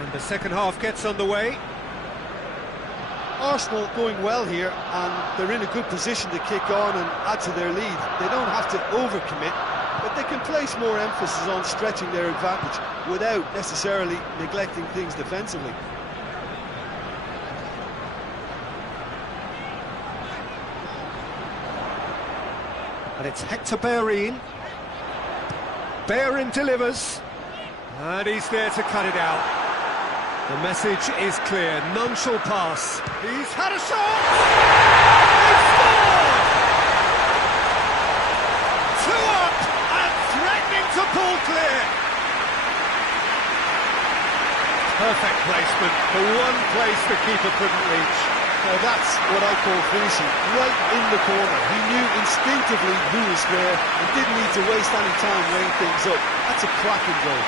And the second half gets underway. Arsenal going well here, and they're in a good position to kick on and add to their lead. They don't have to overcommit, but they can place more emphasis on stretching their advantage without necessarily neglecting things defensively. And it's Hector Bellerin. Bellerin delivers. And he's there to cut it out. The message is clear. None shall pass. He's had a shot! He's scored! 2 up and threatening to pull clear. Perfect placement. The one place the keeper couldn't reach. Now that's what I call finishing, right in the corner. He knew instinctively who was there and didn't need to waste any time laying things up. That's a cracking goal.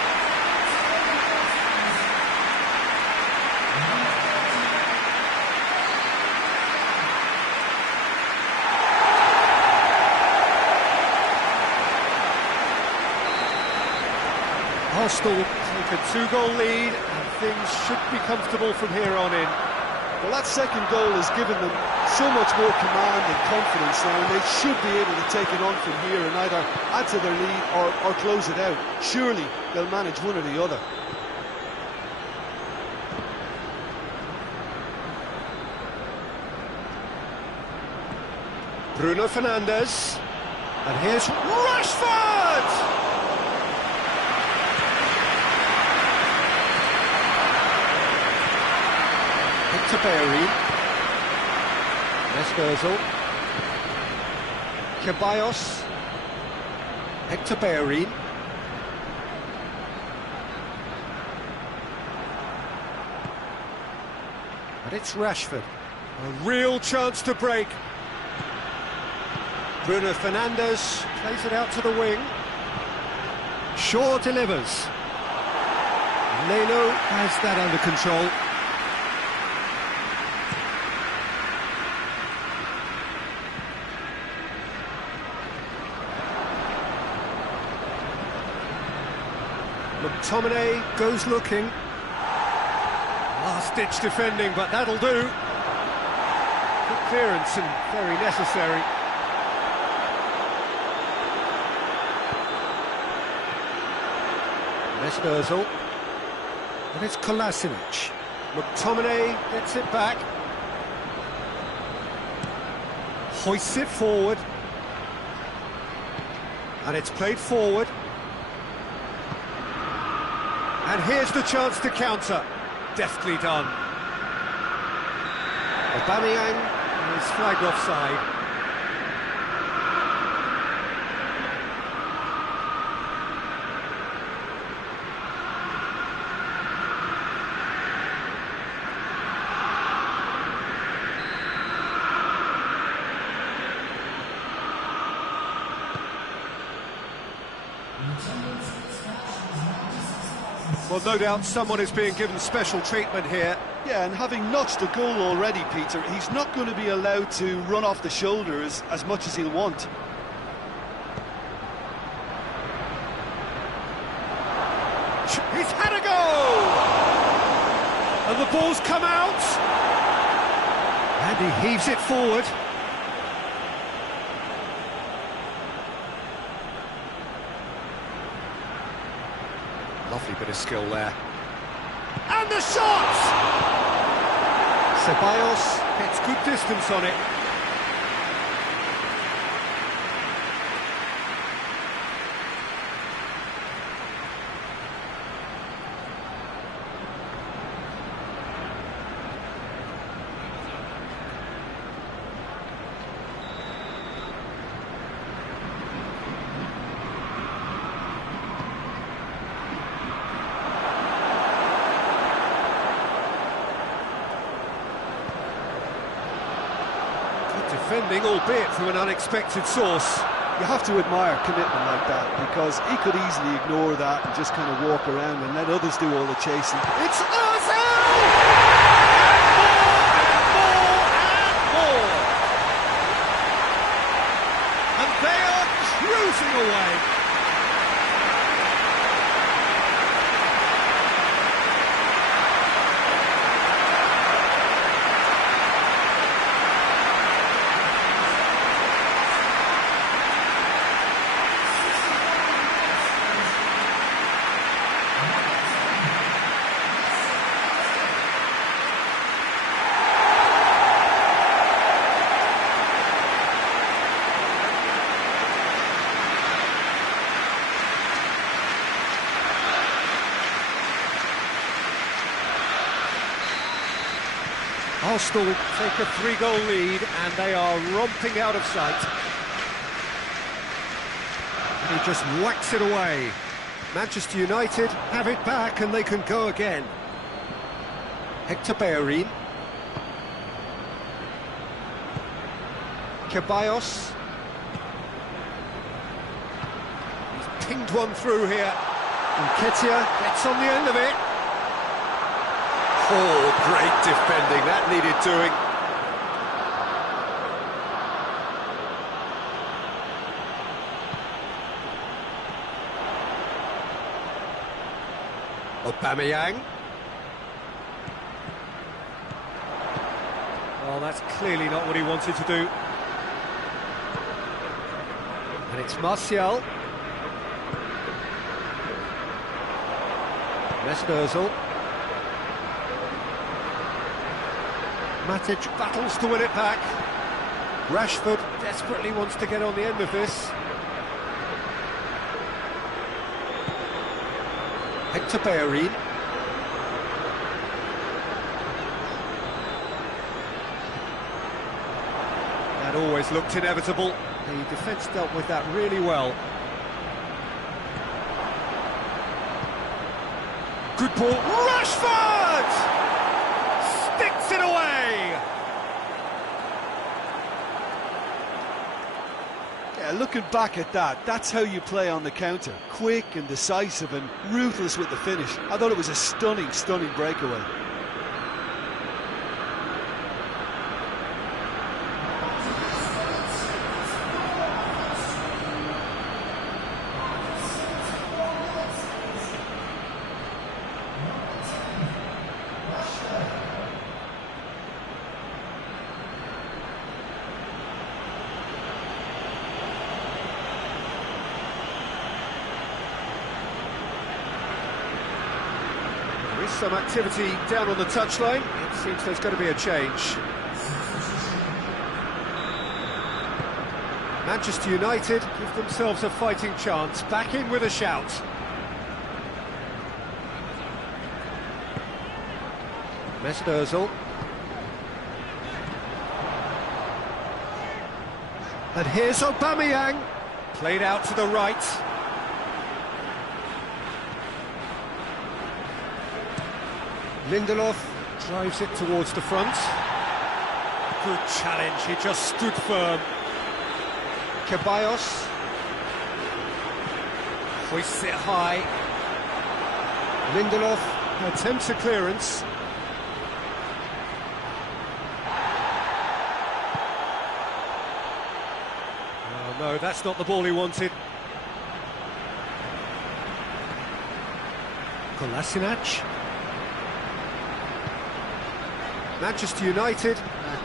Arsenal take a 2-goal lead and things should be comfortable from here on in. Well, that second goal has given them so much more command and confidence now, and they should be able to take it on from here and either add to their lead or close it out. Surely they'll manage one or the other. Bruno Fernandes. And here's Rashford! To Bellerin. Mesperzel. Ceballos. Hector Bellerin. And it's Rashford. A real chance to break. Bruno Fernandes plays it out to the wing. Shaw delivers. Leno has that under control. McTominay goes looking. Last-ditch defending, but that'll do. Good clearance and very necessary. Mesperzel. And it's Kolasinac. McTominay gets it back. Hoists it forward. And it's played forward. And here's the chance to counter. Deftly done. Aubameyang is flagged offside. Well, no doubt someone is being given special treatment here. Yeah, and having notched a goal already, Peter, he's not going to be allowed to run off the shoulders as much as he'll want. He's had a goal! And the ball's come out. And he heaves it forward. Lovely bit of skill there. And the shot! Ceballos gets good distance on it. Defending, albeit from an unexpected source. You have to admire commitment like that, because he could easily ignore that and just kind of walk around and let others do all the chasing. It's Ozil! And more, and more, and more! And they are cruising away. Arsenal take a 3-goal lead and they are romping out of sight. And he just whacks it away. Manchester United have it back and they can go again. Hector Bellerin. Ceballos. He's pinged one through here. And Nketiah gets on the end of it. Oh, great defending, that needed doing. Aubameyang. Well, that's clearly not what he wanted to do. And it's Martial. Mesut Ozil. Matic battles to win it back. Rashford desperately wants to get on the end of this. Hector Bellerin. That always looked inevitable. The defence dealt with that really well. Good ball. Rashford! Sticks it away! Yeah, looking back at that, that's how you play on the counter. Quick and decisive and ruthless with the finish. I thought it was a stunning, stunning breakaway. There is some activity down on the touchline. It seems there's going to be a change. Manchester United give themselves a fighting chance. Back in with a shout. Mesut Ozil. And here's Aubameyang. Played out to the right. Lindelof drives it towards the front. Good challenge, he just stood firm. Ceballos hoists it high. Lindelof attempts a clearance. Oh no, that's not the ball he wanted. Kullanıcısının. Manchester United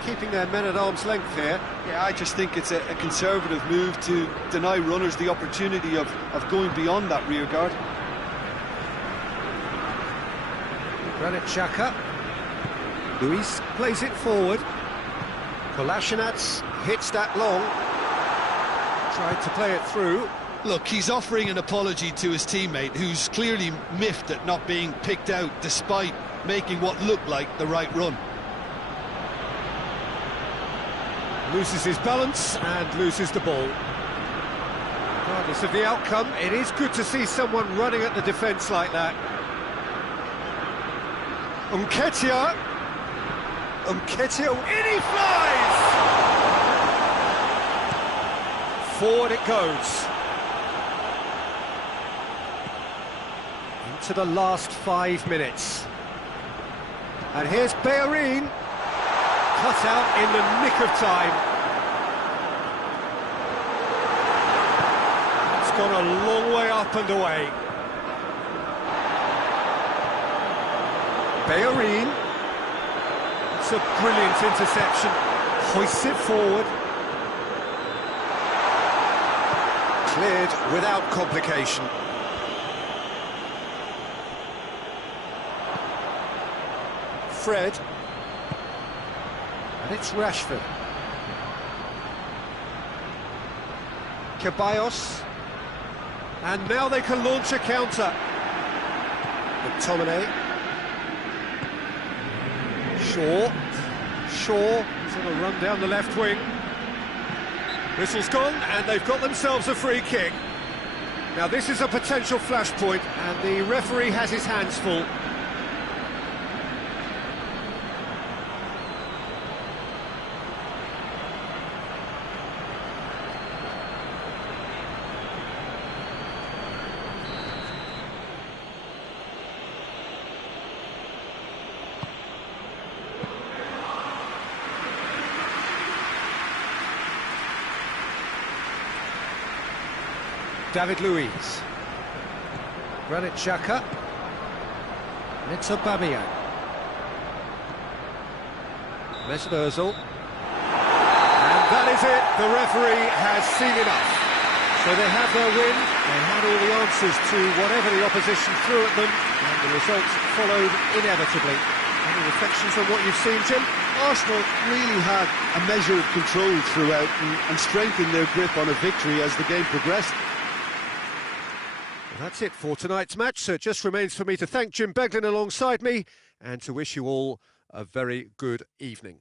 keeping their men at arm's length here. Yeah, I just think it's a conservative move to deny runners the opportunity of going beyond that rear guard. Granit Xhaka. Luis plays it forward. Kolasinac hits that long. Tried to play it through. Look, he's offering an apology to his teammate, who's clearly miffed at not being picked out despite making what looked like the right run. Loses his balance and loses the ball. Regardless of the outcome, it is good to see someone running at the defence like that. Nketiah. In he flies! Forward it goes. Into the last 5 minutes. And here's Bellerin. Cut out in the nick of time. It's gone a long way up and away. Bellerin. It's a brilliant interception. Hoists it forward. Cleared without complication. Fred. And it's Rashford. Ceballos. And now they can launch a counter. McTominay. Shaw. Shaw is on a run down the left wing. Whistle's gone, and they've got themselves a free kick. Now this is a potential flashpoint, and the referee has his hands full. David Luiz, Granit Xhaka, and it's Aubameyang, Mesut Ozil, and that is it. The referee has seen enough. So they have their win. They had all the answers to whatever the opposition threw at them, and the results followed inevitably. Any reflections on what you've seen, Jim? Arsenal really had a measure of control throughout and strengthened their grip on a victory as the game progressed. That's it for tonight's match, so it just remains for me to thank Jim Beglin alongside me and to wish you all a very good evening.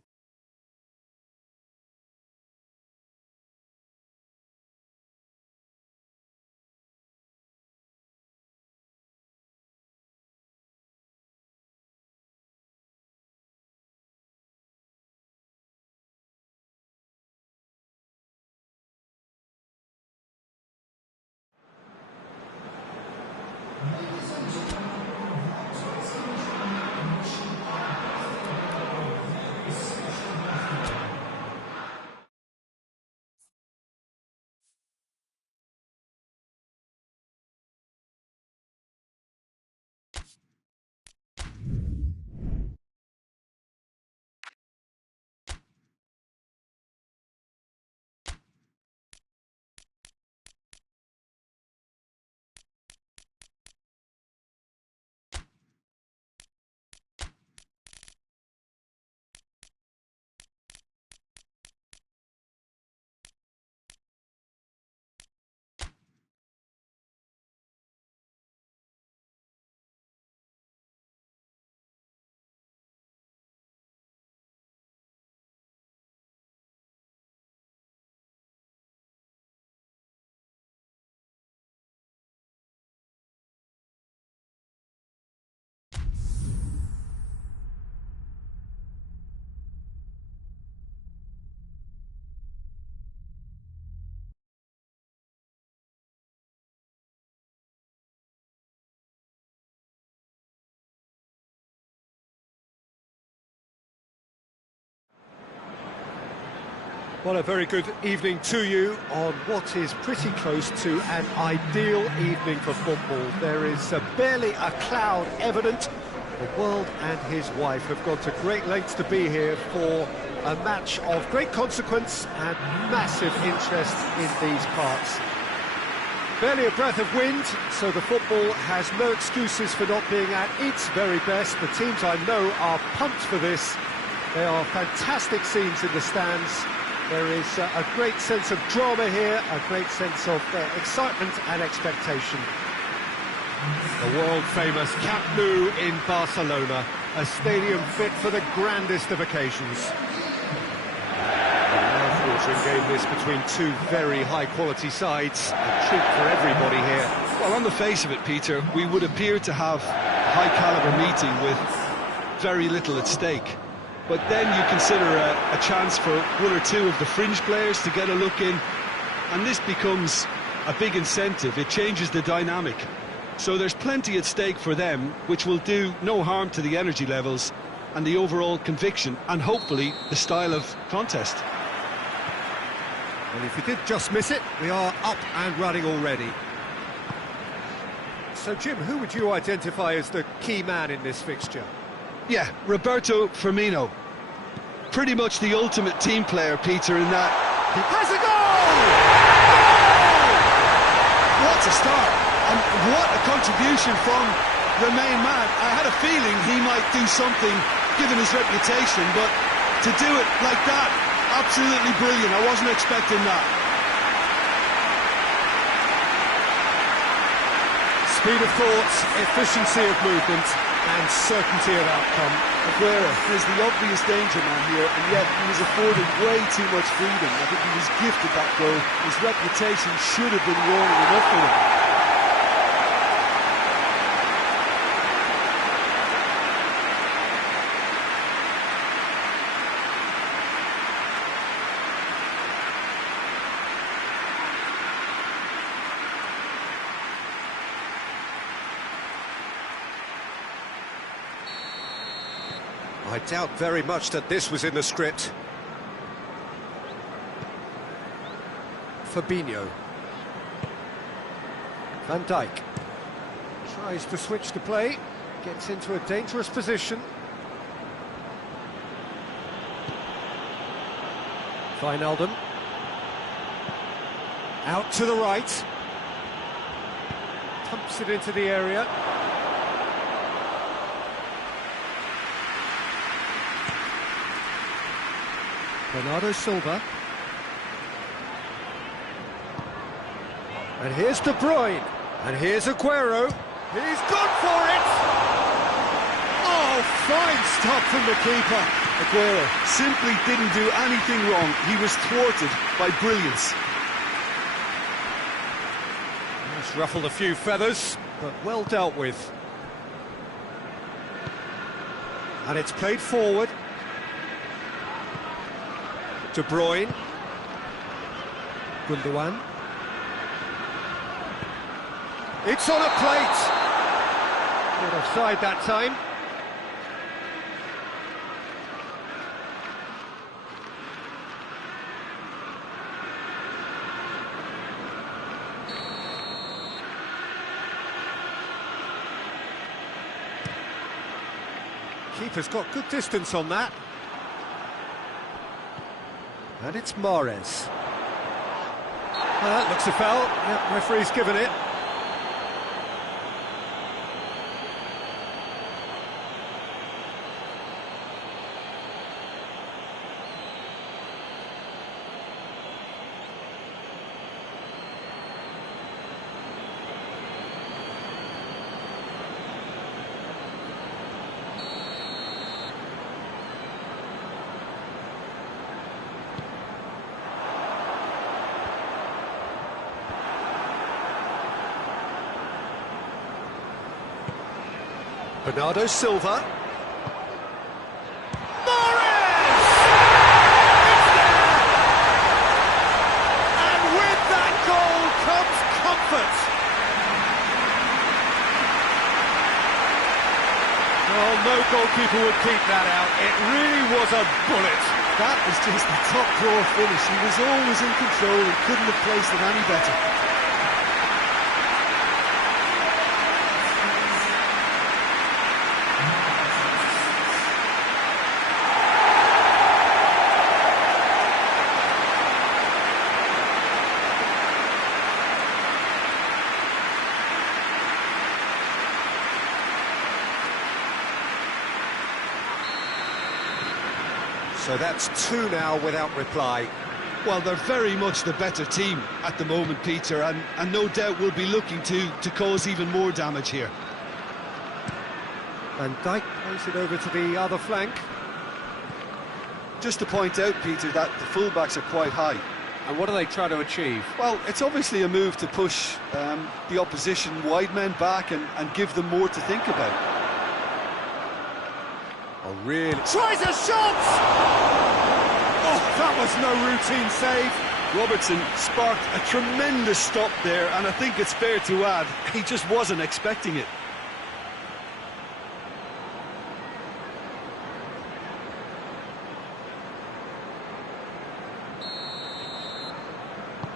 Well, a very good evening to you on what is pretty close to an ideal evening for football. There is barely a cloud evident. The world and his wife have gone to great lengths to be here for a match of great consequence and massive interest in these parts. Barely a breath of wind, so the football has no excuses for not being at its very best. The teams I know are pumped for this. There are fantastic scenes in the stands. There is a great sense of drama here, a great sense of excitement and expectation. The world-famous Camp Nou in Barcelona, a stadium fit for the grandest of occasions. A mouth-watering game this between two very high-quality sides, a treat for everybody here. Well, on the face of it, Peter, we would appear to have a high-caliber meeting with very little at stake. But then you consider a chance for one or two of the fringe players to get a look in, and this becomes a big incentive. It changes the dynamic. So there's plenty at stake for them, which will do no harm to the energy levels and the overall conviction, and hopefully the style of contest. And if you did just miss it, we are up and running already. So, Jim, who would you identify as the key man in this fixture? Yeah, Roberto Firmino. Pretty much the ultimate team player, Peter, in that He has a goal! What a start, and what a contribution from the main man. I had a feeling he might do something, given his reputation, but to do it like that, absolutely brilliant. I wasn't expecting that. Speed of thought, efficiency of movement. and certainty of outcome. Aguero is the obvious danger man here, and yet he was afforded way too much freedom. I think he was gifted that goal. His reputation should have been warning enough for him. I doubt very much that this was in the script. Fabinho. Van Dijk. Tries to switch the play. Gets into a dangerous position. Wijnaldum. Out to the right. Pumps it into the area. Bernardo Silva. And here's De Bruyne. And here's Aguero. He's gone for it! Oh, fine stop from the keeper. Aguero simply didn't do anything wrong. He was thwarted by brilliance. He's ruffled a few feathers, but well dealt with. And it's played forward. De Bruyne. Gundogan. It's on a plate! Not offside that time. Keeper's got good distance on that. And it's Mahrez. That looks a foul. Yep, referee's given it. Bernardo Silva. Mahrez! It's there! And with that goal comes comfort. Oh, no goalkeeper would keep that out. It really was a bullet. That was just a top drawer finish. He was always in control and couldn't have placed it any better. So that's two now without reply. Well, they're very much the better team at the moment, Peter, and no doubt will be looking to cause even more damage here. Van Dijk plays it over to the other flank. Just to point out, Peter, that the fullbacks are quite high. And what do they try to achieve? Well, it's obviously a move to push the opposition wide men back and give them more to think about. Oh, really? Tries a shot! Oh, that was no routine save. Robertson sparked a tremendous stop there, and I think it's fair to add, he just wasn't expecting it.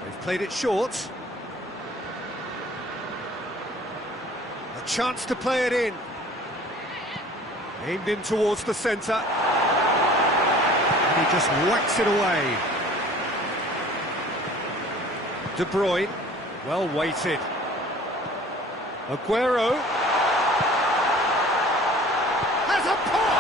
They've played it short. A chance to play it in. Aimed in towards the centre. And he just whacks it away. De Bruyne, well weighted. Aguero. Has a pop!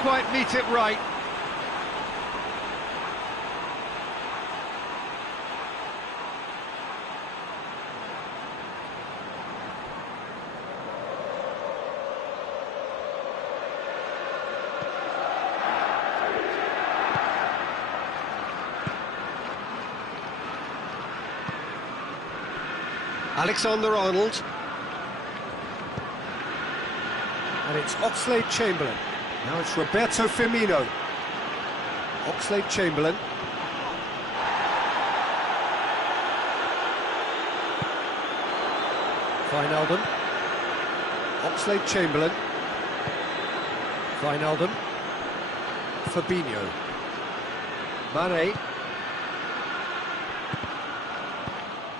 quite meet it right. Alexander-Arnold. And it's Oxlade-Chamberlain. Now it's Roberto Firmino. Oxlade-Chamberlain. Wijnaldum. Oxlade-Chamberlain. Wijnaldum. Fabinho. Mane.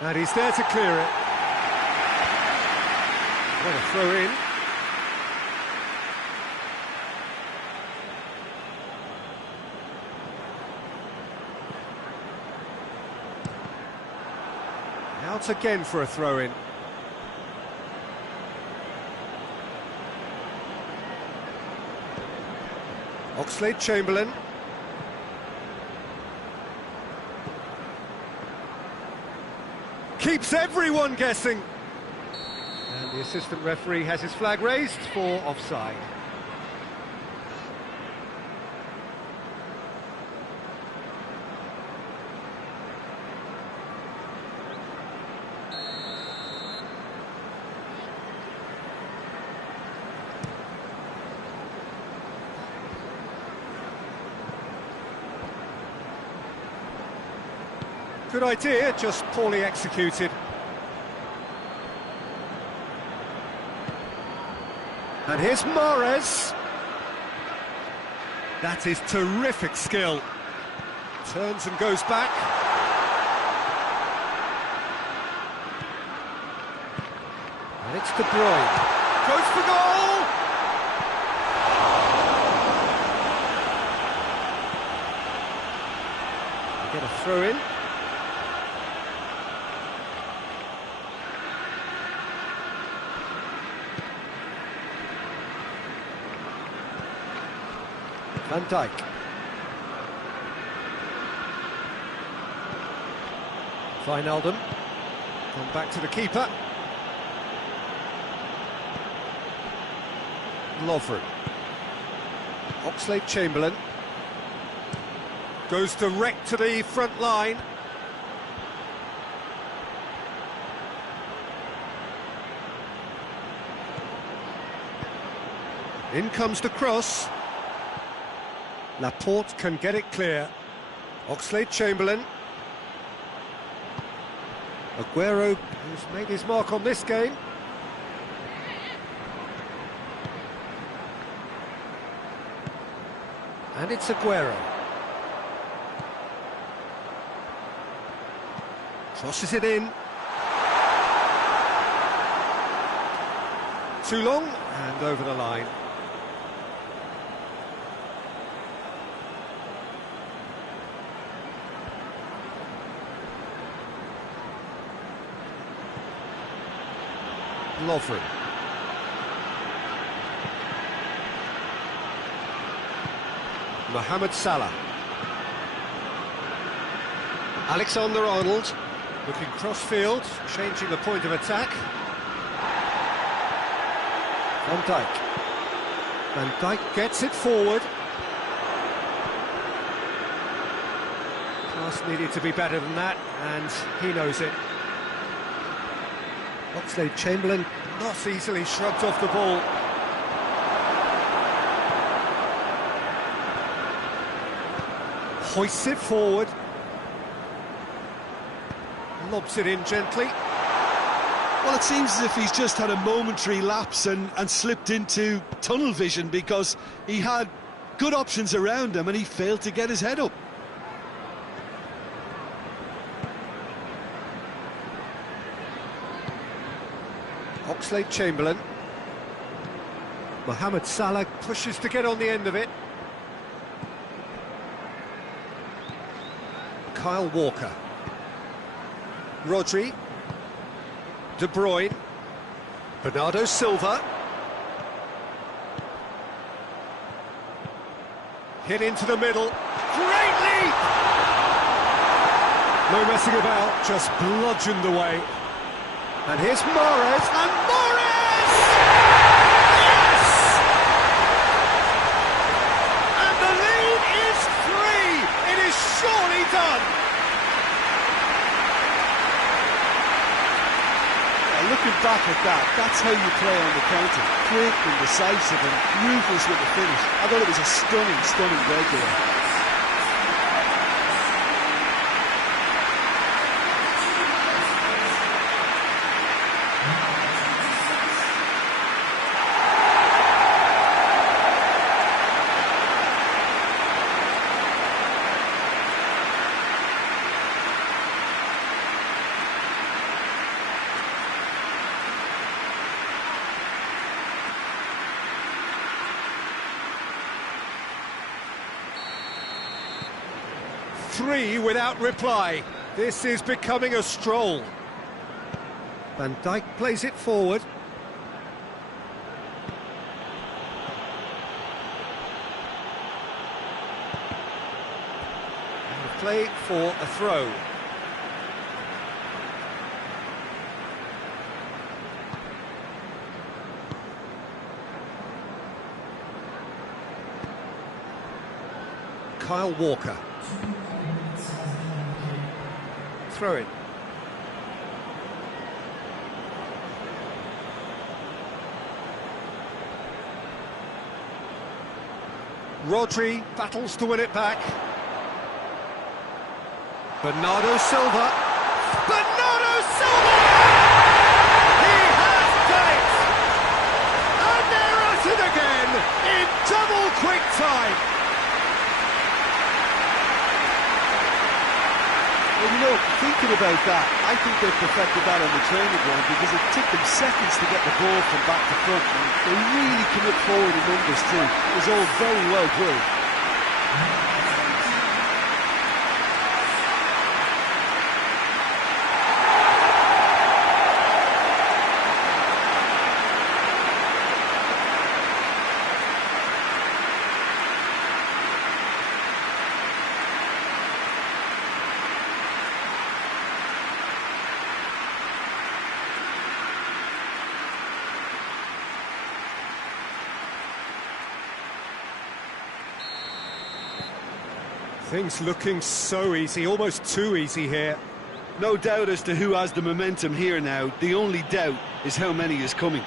And he's there to clear it. What a throw in. Out again for a throw in. Oxlade-Chamberlain. Keeps everyone guessing. And the assistant referee has his flag raised for offside. Good idea, just poorly executed. And here's Mahrez. That is terrific skill. Turns and goes back. And it's De Bruyne. Goes for goal! They get a throw in. Van Dijk. Wijnaldum. Gone back to the keeper. Lovren. Oxlade-Chamberlain. Goes direct to the front line. In comes the cross. Laporte can get it clear. Oxlade-Chamberlain. Aguero, who's made his mark on this game. And it's Aguero. Crosses it in. Too long, and over the line. Lovren. Mohamed Salah. Alexander-Arnold looking cross-field, changing the point of attack. Van Dijk. Van Dijk gets it forward. Pass needed to be better than that, and he knows it. Oxlade-Chamberlain not easily shrugged off the ball. Hoists it forward. Lobs it in gently. Well, it seems as if he's just had a momentary lapse and slipped into tunnel vision, because he had good options around him and he failed to get his head up. Oxlade-Chamberlain. Mohamed Salah pushes to get on the end of it. Kyle Walker. Rodri. De Bruyne. Bernardo Silva. Hit into the middle. Great leap! No messing about, just bludgeoned away. And here's Mahrez, and Mahrez! Yes! And the lead is 3! It is surely done! Looking back at that, that's how you play on the counter. Quick and decisive and ruthless with the finish. I thought it was a stunning, stunning breakaway. Three without reply. This is becoming a stroll. Van Dijk plays it forward. And a play for a throw. Kyle Walker. Throw in. Rodri battles to win it back. Bernardo Silva. Bernardo Silva! He has done it! And they're at it again in double quick time. Well, you know, thinking about that, I think they've perfected that on the training ground because it took them seconds to get the ball from back to front, and they really commit forward in numbers too. It was all very well drilled. Things looking so easy, almost too easy here. No doubt as to who has the momentum here now. The only doubt is how many is coming.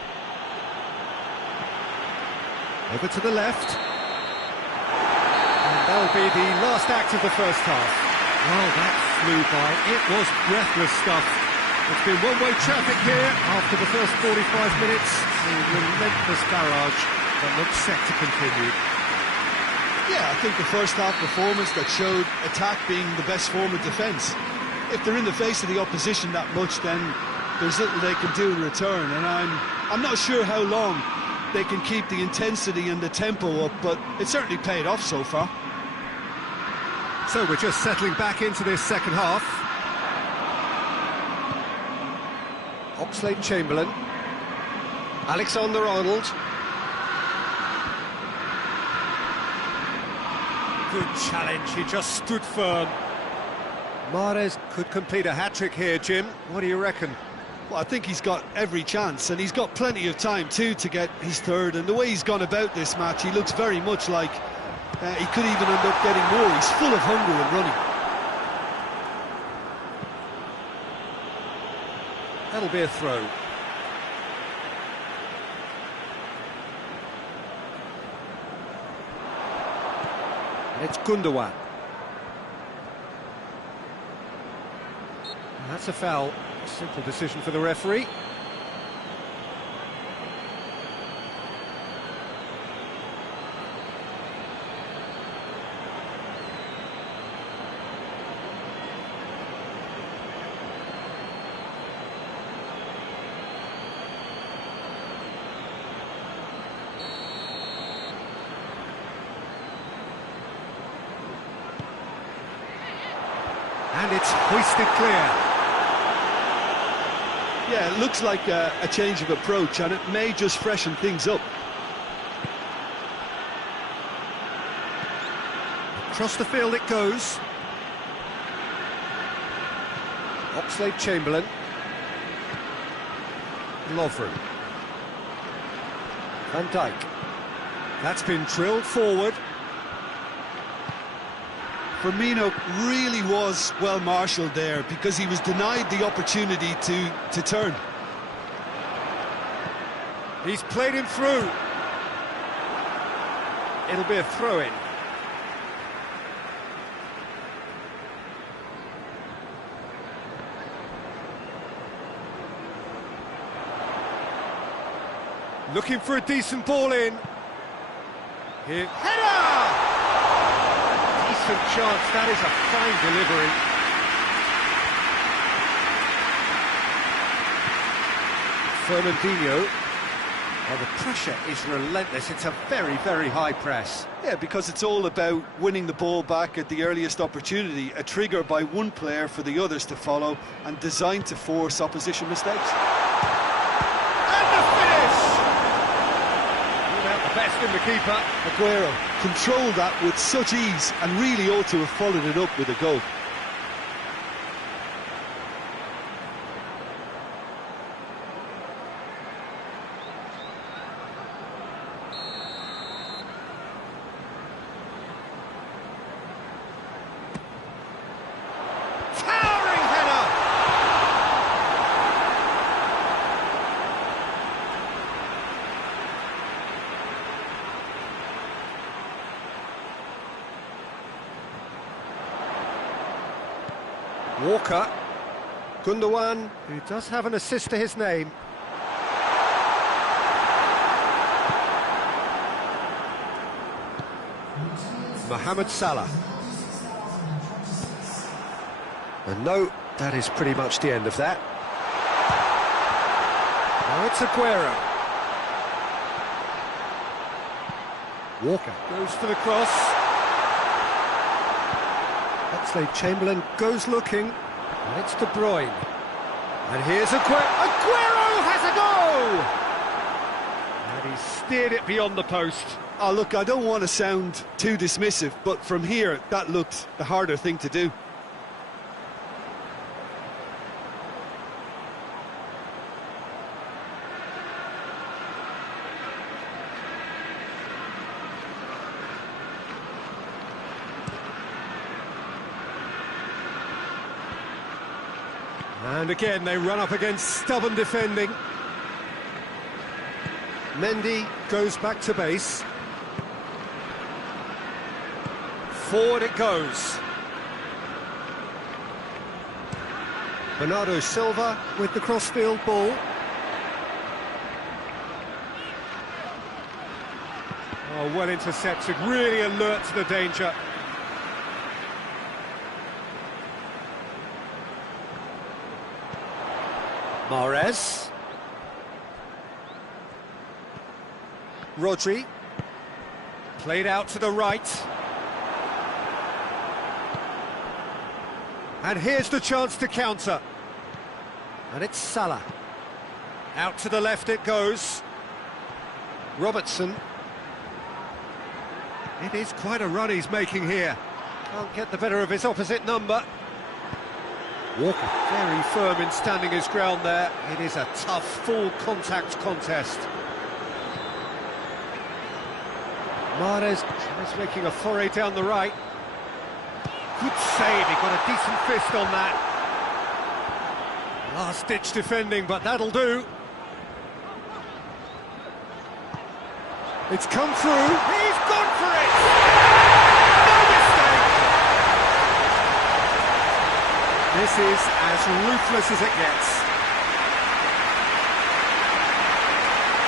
Over to the left. And that'll be the last act of the first half. Well, that flew by. It was breathless stuff. It's been one-way traffic here after the first 45 minutes. A relentless barrage that looks set to continue. Yeah, I think the first half performance that showed attack being the best form of defence. If they're in the face of the opposition that much, then there's little they can do in return, and I'm not sure how long they can keep the intensity and the tempo up, but it certainly paid off so far. So we're just settling back into this second half. Oxlade-Chamberlain. Alexander-Arnold. Good challenge, he just stood firm. Mahrez could complete a hat-trick here, Jim. What do you reckon? Well, I think he's got every chance, and he's got plenty of time too to get his third, and the way he's gone about this match, he looks very much like he could even end up getting more. He's full of hunger and running. That'll be a throw. It's Gundogan. That's a foul. Simple decision for the referee. And it's hoisted clear. Yeah, it looks like a change of approach, and it may just freshen things up. Across the field it goes. Oxlade-Chamberlain. Lovren. Van Dijk. That's been drilled forward. Firmino really was well marshalled there because he was denied the opportunity to turn. He's played him through. It'll be a throw-in. Looking for a decent ball in. Here, header! Decent chance, that is a fine delivery. Fernandinho. Well, the pressure is relentless. It's a very, very high press. Yeah, because it's all about winning the ball back at the earliest opportunity, a trigger by one player for the others to follow and designed to force opposition mistakes. And the finish! Without the best in the keeper. Aguero controlled that with such ease and really ought to have followed it up with a goal. Walker, Gundogan, who does have an assist to his name. Mohamed Salah. And no, that is pretty much the end of that. Now it's Aguero. Walker goes for the cross. Oxlade-Chamberlain goes looking, and it's De Bruyne. And here's Aguero. Aguero has a goal! And he steered it beyond the post. Oh, look, I don't want to sound too dismissive, but from here, that looked the harder thing to do. And again, they run up against stubborn defending. Mendy goes back to base. Forward it goes. Bernardo Silva with the crossfield ball. Oh, well intercepted, really alert to the danger. Mahrez. Rodri. Played out to the right. And here's the chance to counter. And it's Salah. Out to the left it goes. Robertson. It is quite a run he's making here. Can't get the better of his opposite number. Walker very firm in standing his ground there. It is a tough, full-contact contest. Mahrez is making a foray down the right. Good save, he got a decent fist on that. Last-ditch defending, but that'll do. It's come through. He's gone for it! No mistake! This is as ruthless as it gets.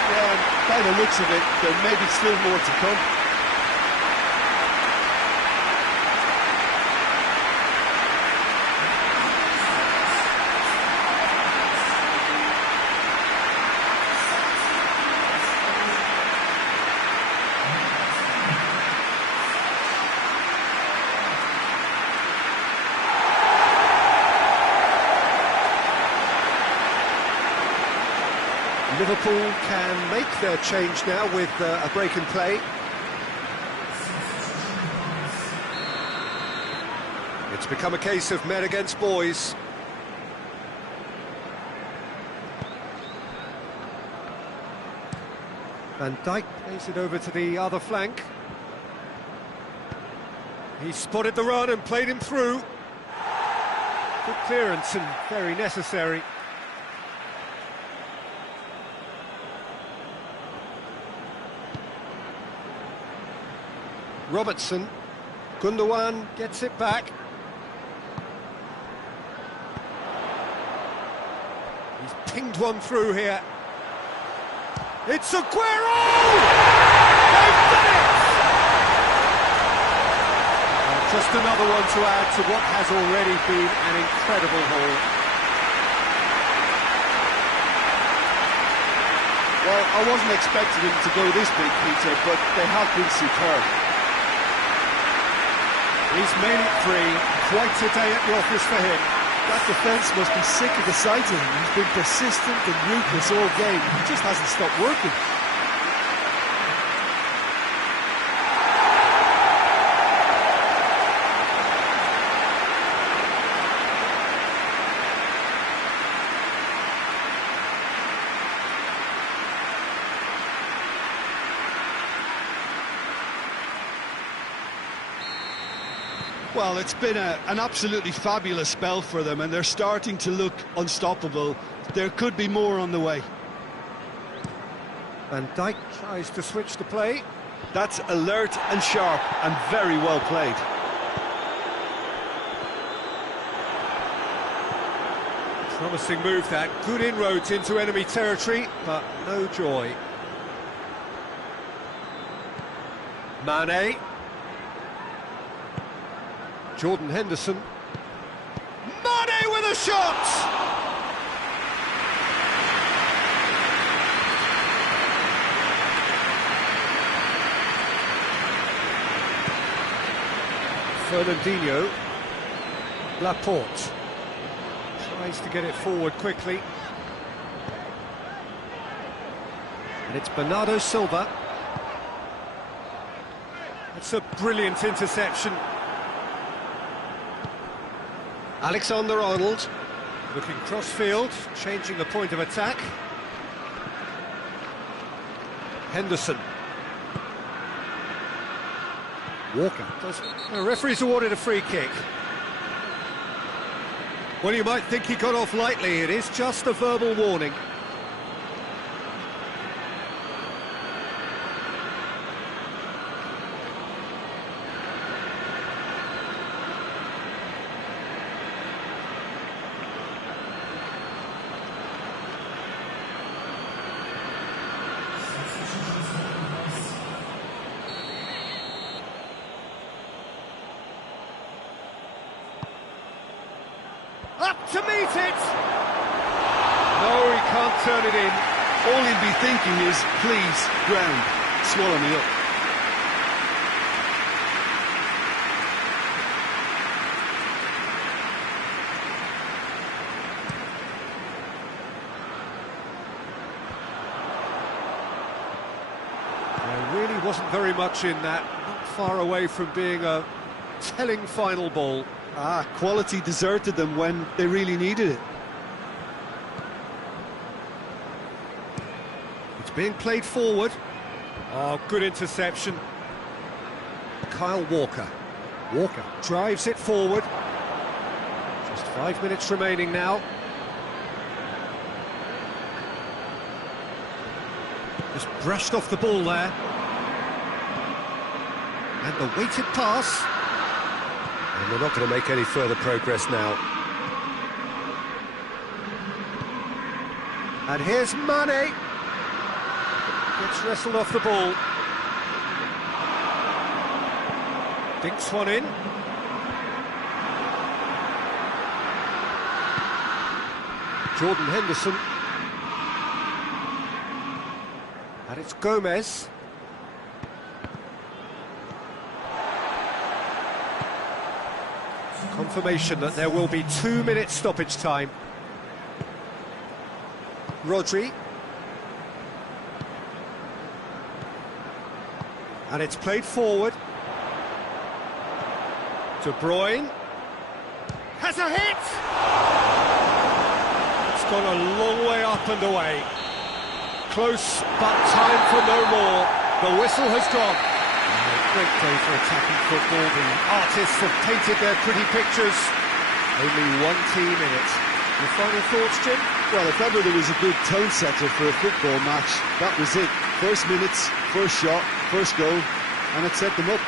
Yeah, by the looks of it, there may be still more to come. Liverpool can make their change now with a break in play. It's become a case of men against boys. Van Dijk plays it over to the other flank. He spotted the run and played him through. Good clearance and very necessary. Robertson. Gundogan gets it back. He's pinged one through here. It's Aguero! They've done it! Just another one to add to what has already been an incredible haul. Well, I wasn't expecting him to go this big, Peter, but they have been superb. He's made it three. Quite a day at the office for him. That defence must be sick of the sight of him. He's been persistent and ruthless all game. He just hasn't stopped working. Well, it's been an absolutely fabulous spell for them, and they're starting to look unstoppable. There could be more on the way. Van Dijk tries to switch the play. That's alert and sharp and very well played. Promising move that. Good inroads into enemy territory, but no joy. Mane. Jordan Henderson. Mane with a shot! Fernandinho. Laporte. Tries to get it forward quickly. And it's Bernardo Silva. That's a brilliant interception. Alexander-Arnold, looking cross-field, changing the point of attack. Henderson. Walker. The referee's awarded a free kick. Well, you might think he got off lightly. It is just a verbal warning. Up to meet it! No, he can't turn it in. All he'd be thinking is, please, ground, swallow me up. There really wasn't very much in that, not far away from being a telling final ball. Quality deserted them when they really needed it. It's being played forward. Oh, good interception. Kyle Walker. Walker drives it forward. Just 5 minutes remaining now. Just brushed off the ball there. And the weighted pass. And they're not going to make any further progress now. And here's Mane. Gets wrestled off the ball. Dinks one in. Jordan Henderson. And it's Gomez. Confirmation that there will be 2 minutes stoppage time. Rodri. And it's played forward. De Bruyne. has a hit! It's gone a long way up and away. Close, but time for no more. The whistle has gone. Great day for attacking football. The artists have painted their pretty pictures. Only one team in it. Your final thoughts, Jim? Well, if ever there was a good tone setter for a football match, that was it. First minutes, first shot, first goal, and it set them up.